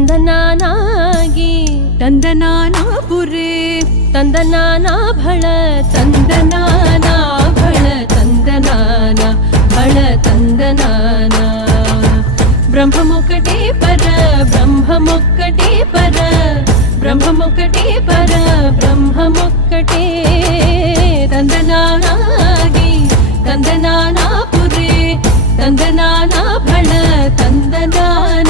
ತಂದನಾನಾಗಿ ತಂದನಾನಾ ಪುರೇ ತಂದನಾನಾ ಭಳ ತಂದನಾನಾ ಭಳ ತಂದನಾನ ಭಳ ತಂದನಾನ ಬ್ರಹ್ಮಮೊಕ್ಕಟೇ ಪರ ಬ್ರಹ್ಮಮೊಕ್ಕಟೇ ಪರ ಬ್ರಹ್ಮಮೊಕ್ಕಟೇ ಪರ ಬ್ರಹ್ಮಮೊಕ್ಕಟೇ ತಂದನಾನಾಗಿ ತಂದನಾನಾ ಪುರೇ ತಂದನಾನಾ ಭಳ ತಂದನಾನ